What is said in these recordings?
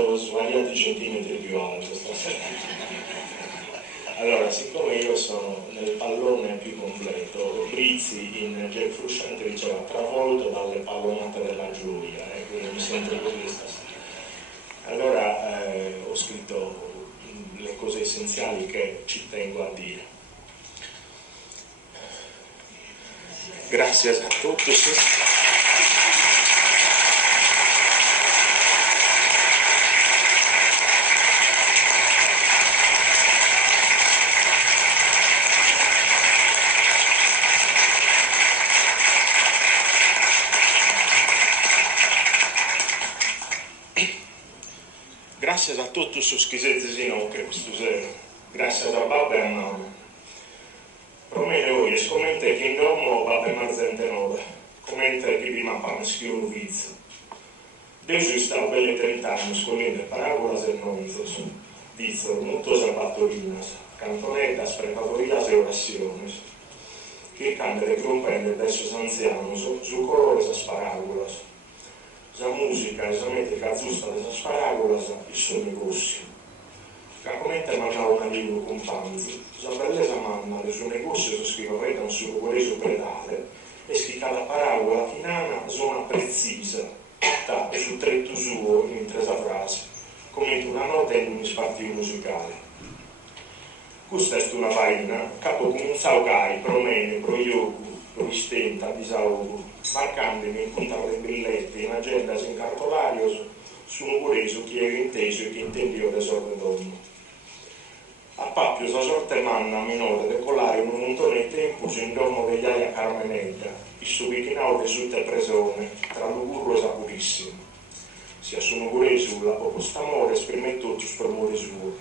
diventato svariati centimetri più alto stasera. Allora, siccome io sono nel pallone più completo, Brizzi in Jack Frusciante diceva travolto dalle pallonate della Giulia, quindi mi sento così stasera. Allora ho scritto le cose essenziali che ci tengo a dire. Grazie a tutti. Grazie a tutti os que diziam que costuseiro. Grazie a babbe e a mamma. Promene voi, scomente che in domo babbe marzente nove, comente che prima pane schiuno vizio. Deus sta belle 30 anni scogliendo parabolas e nonzos, dizzo, mutos a battorinas, cantonetas, prepatorias e oraciones, che candere comprende adesso anzianos, su colores as parabolas. La musica, la metrica giusta delle parabolas, il suo negozio. Capamente mandava un amico con panzi, la bellezza mamma del suo negozio scriveva un suo coreso predale e scritta la parabola finana zona precisa, fatta su tretto suo in tresa frase, come una nota in un spartito musicale. Questa è una vaina, capo come un saugai, promene, proiogu, provistenta, disaugu, marcandomi in punta le billette in agenda in cartolario su un cureso chi era inteso e chi intendiò desordine donno. A Papio la sorte manna minore decolare un montone di tempo in domo degli aia Carmenetta, il subichinao di tutte presone, tra l'ugurro e sapurissimo. Sia su un cureso la popostamore esprime tutto per amore suo.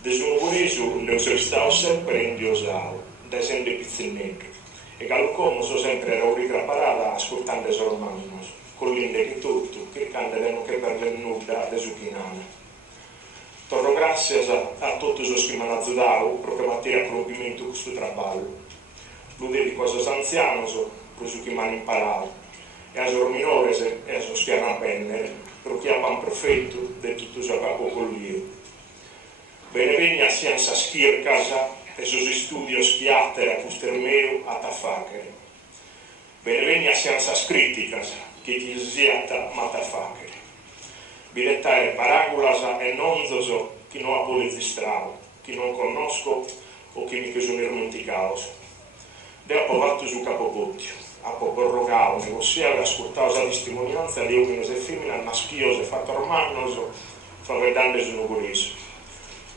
De su un cureso le sono stato sempre indiosao, da sempre pizzinnecche. E Galcomo so sempre era uritra parata ascoltando sormannos, con l'inde che tutto, che candano che per le nuda de zucchinane. Torno grazie a tutti i che mi hanno aiutato proprio a mettere a compimento questo lavoro. Lo dedico a questi anziani, per che mi hanno imparato, e a loro minori e a loro che hanno appennere, per chi ha pan perfetto di tutto ciò che ha colliere. Bene bene a scienza schircasa, e sus studios chiattera pustermeu a tafacere. Bene bene a scienza criticas, che ti siata ma tafacere. Bilettare parabolas e non zoso chi non ha polizistravo, chi non conosco o chi mi sono dimenticato. De approvato su capopottio, a prorogavo, negoziavo e ascoltavo la testimonianza di uomini e femmine maschiose, fattormannoso, favedando su un gureso.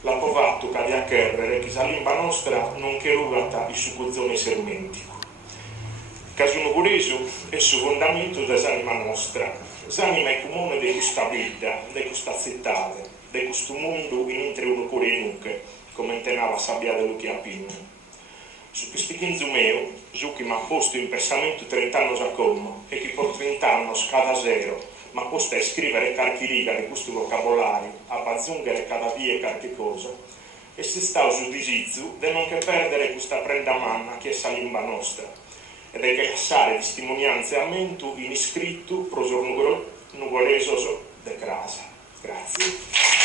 L'approvato cade a kerrere che la lingua nostra non che rugata il succuzzone sermentico. Caso un gureso è il fondamento dell'anima nostra. L'anima è comune di questa vita, di questa città, di questo mondo in entre uno cuore e nuche, come intenava Sabbia de Luchi a Pinna. Su questi 15 meo, su che mi ha posto in pensamento 30 anni a come, e che per 30 anni cada zero, ma posta a scrivere qualche riga di questo vocabolario, a bazzungere cada via qualche cosa, e si sta su disizio di non che perdere questa prenda manna che è la lingua nostra, ed è che lasciare testimonianze a mento in iscritto prosor nugoresos de crasa. Grazie.